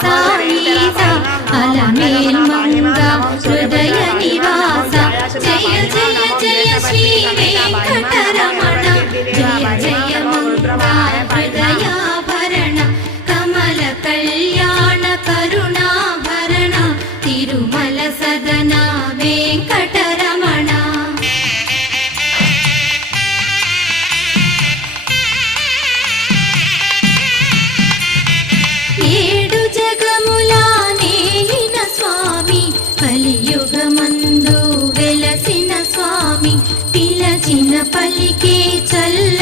సాయిసా అలమేల్మంగ హృదయ నివాస జయ జయ జయ శ్రీ వెంకటరమణ జయ జయ మంగా హృదయాభరణ కమల కళ్యాణ కరుణాభరణ తిరుమల సదన వెంకటరమణ. ఏడు జగములా నేలిన స్వామి కలియుగమందు వెలసిన స్వామి పిలచిన పలికే చల్ల